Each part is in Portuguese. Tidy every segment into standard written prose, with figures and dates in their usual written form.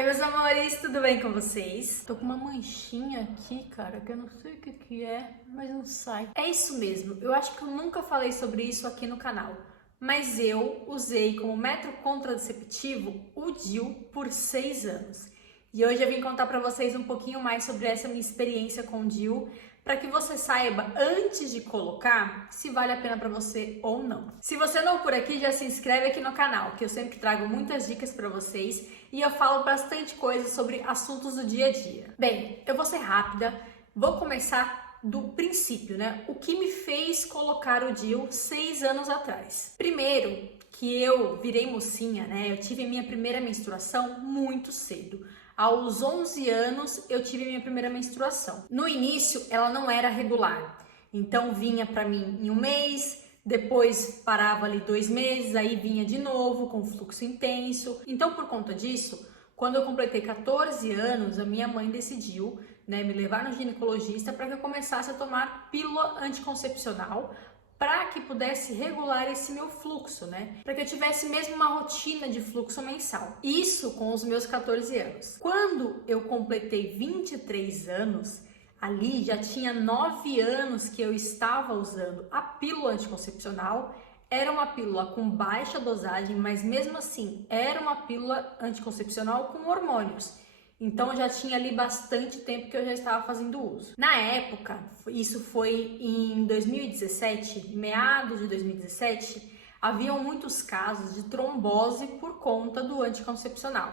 Oi, meus amores, tudo bem com vocês? Tô com uma manchinha aqui, cara, que eu não sei o que é, mas não sai. É isso mesmo, eu acho que eu nunca falei sobre isso aqui no canal, mas eu usei como método contraceptivo o DIU por 6 anos. E hoje eu vim contar pra vocês um pouquinho mais sobre essa minha experiência com o DIU, para que você saiba, antes de colocar, se vale a pena para você ou não. Se você é novo por aqui, já se inscreve aqui no canal, que eu sempre trago muitas dicas para vocês e eu falo bastante coisa sobre assuntos do dia a dia. Bem, eu vou ser rápida, vou começar do princípio, né? O que me fez colocar o DIU 6 anos atrás? Primeiro, que eu virei mocinha, né? Eu tive a minha primeira menstruação muito cedo. Aos 11 anos eu tive minha primeira menstruação. No início ela não era regular, então vinha para mim em um mês, depois parava ali 2 meses, aí vinha de novo com fluxo intenso. Então por conta disso, quando eu completei 14 anos, a minha mãe decidiu, né, me levar no ginecologista para que eu começasse a tomar pílula anticoncepcional, para que pudesse regular esse meu fluxo, né? Para que eu tivesse mesmo uma rotina de fluxo mensal. Isso com os meus 14 anos. Quando eu completei 23 anos, ali já tinha 9 anos que eu estava usando a pílula anticoncepcional. Era uma pílula com baixa dosagem, mas mesmo assim era uma pílula anticoncepcional com hormônios. Então já tinha ali bastante tempo que eu já estava fazendo uso. Na época, isso foi em 2017, meados de 2017, haviam muitos casos de trombose por conta do anticoncepcional.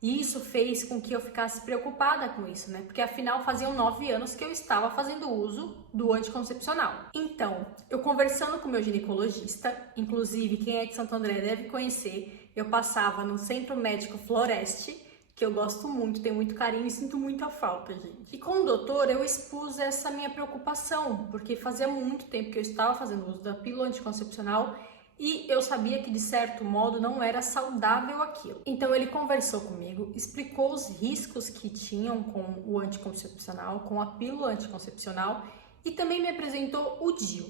E isso fez com que eu ficasse preocupada com isso, né? Porque afinal faziam 9 anos que eu estava fazendo uso do anticoncepcional. Então, eu conversando com meu ginecologista, inclusive quem é de Santo André deve conhecer, eu passava no Centro Médico Floreste, que eu gosto muito, tenho muito carinho e sinto muita falta, gente. E com o doutor eu expus essa minha preocupação, porque fazia muito tempo que eu estava fazendo uso da pílula anticoncepcional e eu sabia que de certo modo não era saudável aquilo. Então ele conversou comigo, explicou os riscos que tinham com o anticoncepcional, com a pílula anticoncepcional e também me apresentou o DIU.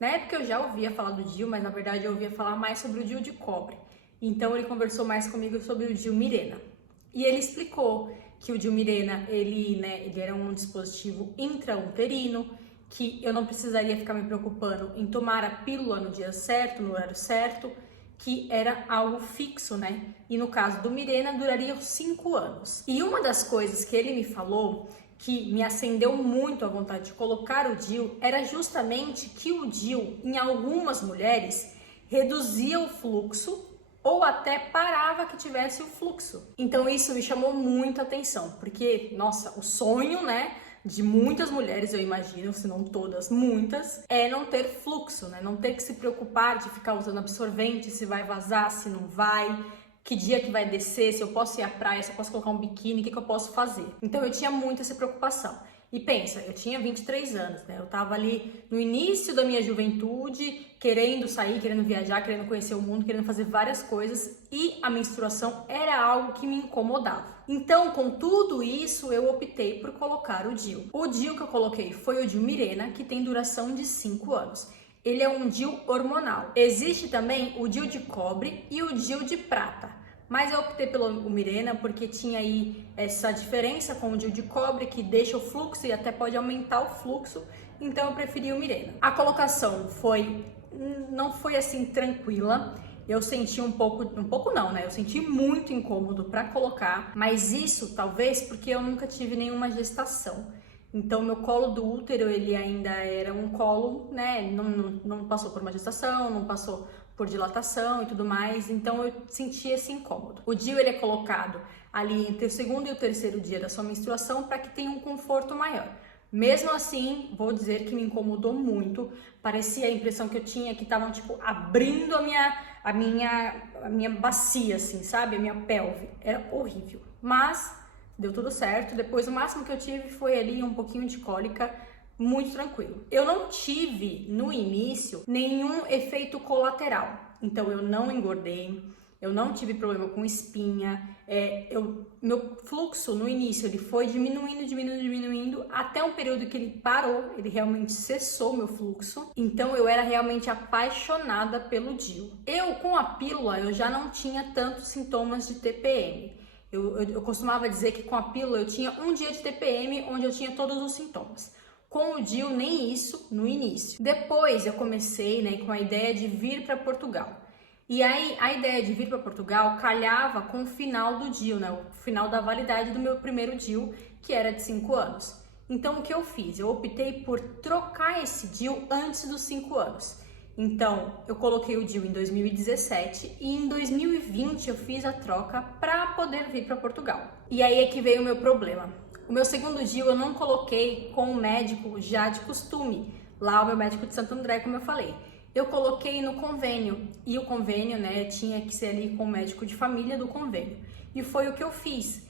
Na época eu já ouvia falar do DIU, mas na verdade eu ouvia falar mais sobre o DIU de cobre. Então ele conversou mais comigo sobre o DIU Mirena. E ele explicou que o DIU Mirena, ele era um dispositivo intrauterino, que eu não precisaria ficar me preocupando em tomar a pílula no dia certo, no horário certo, que era algo fixo, né? E no caso do Mirena, duraria 5 anos. E uma das coisas que ele me falou, que me acendeu muito a vontade de colocar o DIU, era justamente que o DIU, em algumas mulheres, reduzia o fluxo ou até parava que tivesse o fluxo. Então isso me chamou muito a atenção, porque, nossa, o sonho, né, de muitas mulheres, eu imagino, se não todas, muitas, é não ter fluxo, né, não ter que se preocupar de ficar usando absorvente, se vai vazar, se não vai, que dia que vai descer, se eu posso ir à praia, se eu posso colocar um biquíni, o que eu posso fazer. Então eu tinha muito essa preocupação. E pensa, eu tinha 23 anos, né? Eu tava ali no início da minha juventude, querendo sair, querendo viajar, querendo conhecer o mundo, querendo fazer várias coisas e a menstruação era algo que me incomodava. Então, com tudo isso, eu optei por colocar o DIU. O DIU que eu coloquei foi o DIU Mirena, que tem duração de 5 anos. Ele é um DIU hormonal. Existe também o DIU de cobre e o DIU de prata. Mas eu optei pelo Mirena porque tinha aí essa diferença com o DIU de cobre que deixa o fluxo e até pode aumentar o fluxo, então eu preferi o Mirena. A colocação não foi assim tranquila, eu senti um pouco não, né? Eu senti muito incômodo para colocar, mas isso talvez porque eu nunca tive nenhuma gestação. Então, meu colo do útero, ele ainda era um colo, né? Não passou por uma gestação, não passou por dilatação e tudo mais, então eu senti esse incômodo. O DIU, ele é colocado ali entre o 2º e o 3º dia da sua menstruação para que tenha um conforto maior. Mesmo assim, vou dizer que me incomodou muito, parecia a impressão que eu tinha que estavam, tipo, abrindo a minha bacia, assim, sabe? A minha pelve. Era horrível, mas deu tudo certo. Depois, o máximo que eu tive foi ali um pouquinho de cólica, muito tranquilo. Eu não tive, no início, nenhum efeito colateral. Então, eu não engordei, eu não tive problema com espinha, meu fluxo no início ele foi diminuindo, até um período que ele parou, ele realmente cessou meu fluxo. Então, eu era realmente apaixonada pelo DIU. Com a pílula, eu já não tinha tantos sintomas de TPM. Eu costumava dizer que com a pílula eu tinha um dia de TPM onde eu tinha todos os sintomas. Com o DIU, nem isso no início. Depois eu comecei, né, com a ideia de vir para Portugal. E aí a ideia de vir para Portugal calhava com o final do DIU, né, o final da validade do meu primeiro DIU, que era de 5 anos. Então o que eu fiz? Eu optei por trocar esse DIU antes dos 5 anos. Então eu coloquei o DIU em 2017 e em 2020 eu fiz a troca para poder vir para Portugal. E aí é que veio o meu problema. O meu segundo DIU eu não coloquei com o médico já de costume, lá o meu médico de Santo André, como eu falei. Eu coloquei no convênio, e o convênio, né, tinha que ser ali com o médico de família do convênio. E foi o que eu fiz.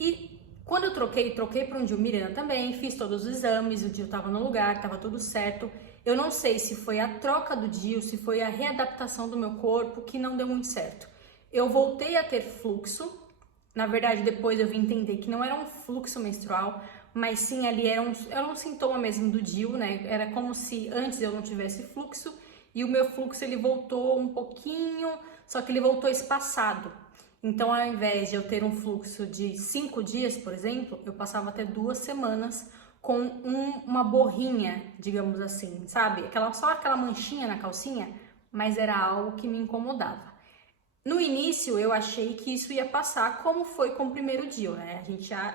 E quando eu troquei para um DIU Mirena também, fiz todos os exames, o DIU estava no lugar, estava tudo certo. Eu não sei se foi a troca do DIU, se foi a readaptação do meu corpo, que não deu muito certo. Eu voltei a ter fluxo. Na verdade, depois eu vim entender que não era um fluxo menstrual, mas sim ali era um sintoma mesmo do DIU, né? Era como se antes eu não tivesse fluxo e o meu fluxo ele voltou um pouquinho, só que ele voltou espaçado. Então, ao invés de eu ter um fluxo de 5 dias, por exemplo, eu passava até 2 semanas com uma borrinha, digamos assim, sabe? Só aquela manchinha na calcinha, mas era algo que me incomodava. No início eu achei que isso ia passar, como foi com o primeiro DIU, né?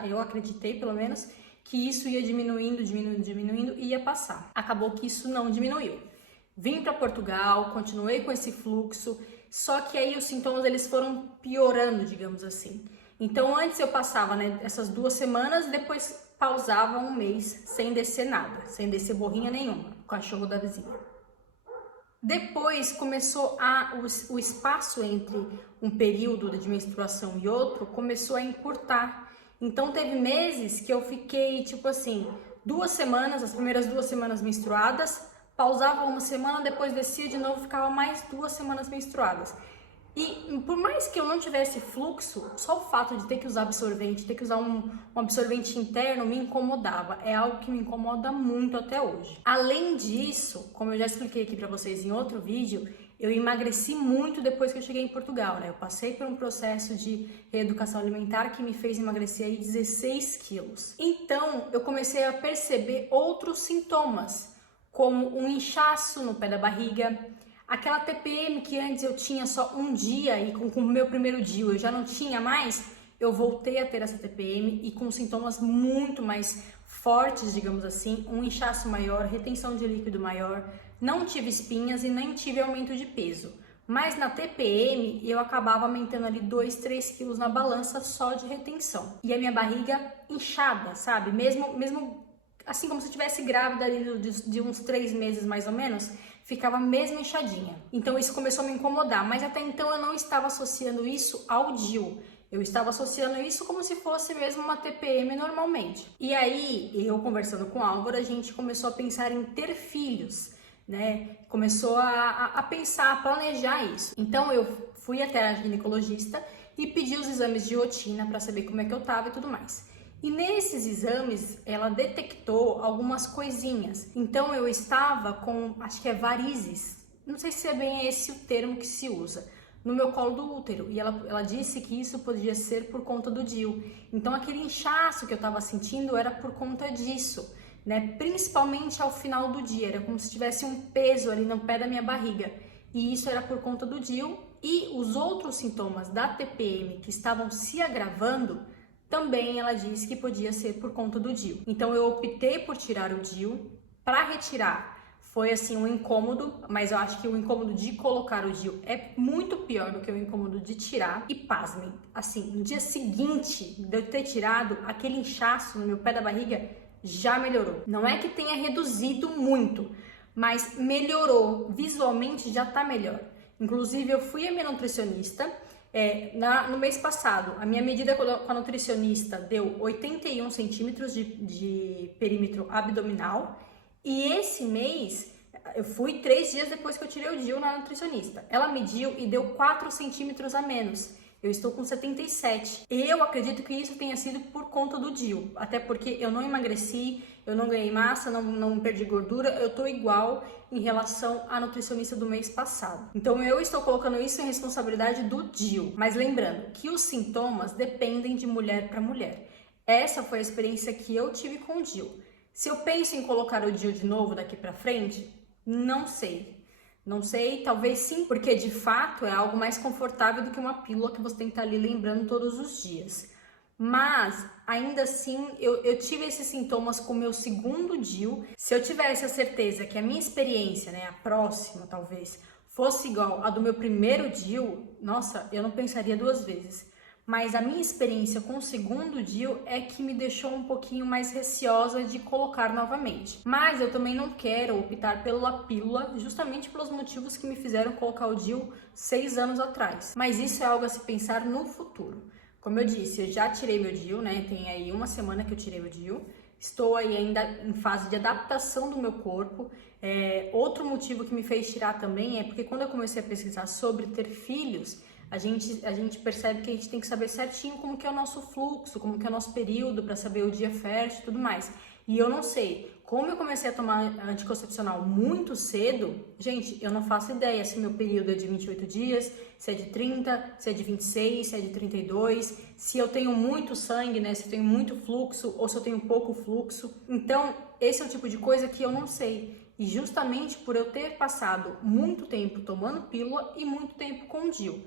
Eu acreditei pelo menos que isso ia diminuindo e ia passar. Acabou que isso não diminuiu. Vim para Portugal, continuei com esse fluxo, só que aí os sintomas eles foram piorando, digamos assim. Então antes eu passava, né, essas 2 semanas, depois pausava um mês sem descer nada, sem descer borrinha nenhuma, o cachorro da vizinha. Depois começou o espaço entre um período de menstruação e outro começou a encurtar. Então teve meses que eu fiquei tipo assim, 2 semanas, as primeiras 2 semanas menstruadas, pausava uma semana, depois descia de novo, ficava mais 2 semanas menstruadas. E por mais que eu não tivesse fluxo, só o fato de ter que usar absorvente, ter que usar um absorvente interno me incomodava. É algo que me incomoda muito até hoje. Além disso, como eu já expliquei aqui pra vocês em outro vídeo, eu emagreci muito depois que eu cheguei em Portugal, né? Eu passei por um processo de reeducação alimentar que me fez emagrecer aí 16 quilos. Então, eu comecei a perceber outros sintomas, como um inchaço no pé da barriga, aquela TPM que antes eu tinha só um dia e com o meu primeiro DIU eu já não tinha mais, eu voltei a ter essa TPM e com sintomas muito mais fortes, digamos assim, um inchaço maior, retenção de líquido maior, não tive espinhas e nem tive aumento de peso. Mas na TPM eu acabava aumentando ali 2, 3 quilos na balança só de retenção. E a minha barriga inchada, sabe? Mesmo assim como se eu estivesse grávida ali de uns 3 meses mais ou menos, ficava mesmo inchadinha. Então isso começou a me incomodar, mas até então eu não estava associando isso ao DIU. Eu estava associando isso como se fosse mesmo uma TPM normalmente. E aí, eu conversando com o Álvaro, a gente começou a pensar em ter filhos, né? Começou a pensar, a planejar isso. Então eu fui até a ginecologista e pedi os exames de rotina para saber como é que eu tava e tudo mais. E nesses exames, ela detectou algumas coisinhas. Então, eu estava com, acho que é varizes, não sei se é bem esse o termo que se usa, no meu colo do útero. E ela disse que isso podia ser por conta do DIU. Então, aquele inchaço que eu estava sentindo era por conta disso, né? Principalmente ao final do dia, era como se tivesse um peso ali no pé da minha barriga. E isso era por conta do DIU. E os outros sintomas da TPM que estavam se agravando, também ela disse que podia ser por conta do DIU. Então eu optei por tirar o DIU. Para retirar foi assim um incômodo, mas eu acho que o incômodo de colocar o DIU é muito pior do que o incômodo de tirar. E pasmem, assim, no dia seguinte de eu ter tirado, aquele inchaço no meu pé da barriga já melhorou. Não é que tenha reduzido muito, mas melhorou. Visualmente já tá melhor. Inclusive eu fui a minha nutricionista. No mês passado, a minha medida com a nutricionista deu 81 centímetros de perímetro abdominal e esse mês eu fui 3 dias depois que eu tirei o DIU na nutricionista. Ela mediu e deu 4 centímetros a menos. Eu estou com 77. Eu acredito que isso tenha sido por conta do DIU, até porque eu não emagreci, eu não ganhei massa, não perdi gordura, eu tô igual em relação à nutricionista do mês passado. Então eu estou colocando isso em responsabilidade do DIU, mas lembrando que os sintomas dependem de mulher para mulher. Essa foi a experiência que eu tive com o DIU. Se eu penso em colocar o DIU de novo daqui para frente, não sei. Não sei, talvez sim, porque de fato é algo mais confortável do que uma pílula que você tem que estar ali lembrando todos os dias. Mas, ainda assim, eu tive esses sintomas com o meu segundo DIU. Se eu tivesse a certeza que a minha experiência, né, a próxima talvez, fosse igual a do meu primeiro DIU, nossa, eu não pensaria duas vezes. Mas a minha experiência com o segundo DIU é que me deixou um pouquinho mais receosa de colocar novamente. Mas eu também não quero optar pela pílula justamente pelos motivos que me fizeram colocar o DIU 6 anos atrás. Mas isso é algo a se pensar no futuro. Como eu disse, eu já tirei meu DIU, né? Tem aí uma semana que eu tirei o DIU. Estou aí ainda em fase de adaptação do meu corpo. Outro motivo que me fez tirar também é porque quando eu comecei a pesquisar sobre ter filhos, a gente percebe que a gente tem que saber certinho como que é o nosso fluxo, como que é o nosso período para saber o dia fértil e tudo mais. E eu não sei, como eu comecei a tomar anticoncepcional muito cedo, gente, eu não faço ideia se meu período é de 28 dias, se é de 30, se é de 26, se é de 32, se eu tenho muito sangue, né, se eu tenho muito fluxo ou se eu tenho pouco fluxo. Então, esse é o tipo de coisa que eu não sei. E justamente por eu ter passado muito tempo tomando pílula e muito tempo com DIU.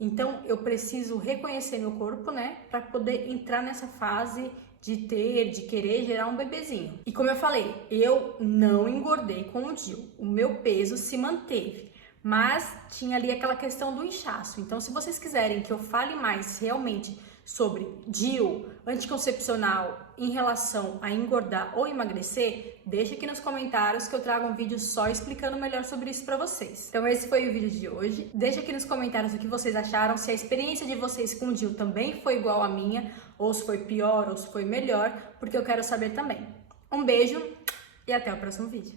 Então, eu preciso reconhecer meu corpo, né, para poder entrar nessa fase de querer gerar um bebezinho. E como eu falei, eu não engordei com o DIU. O meu peso se manteve, mas tinha ali aquela questão do inchaço. Então, se vocês quiserem que eu fale mais realmente sobre DIU, anticoncepcional, em relação a engordar ou emagrecer, deixa aqui nos comentários que eu trago um vídeo só explicando melhor sobre isso pra vocês. Então esse foi o vídeo de hoje. Deixa aqui nos comentários o que vocês acharam, se a experiência de vocês com o DIU também foi igual à minha, ou se foi pior, ou se foi melhor, porque eu quero saber também. Um beijo e até o próximo vídeo.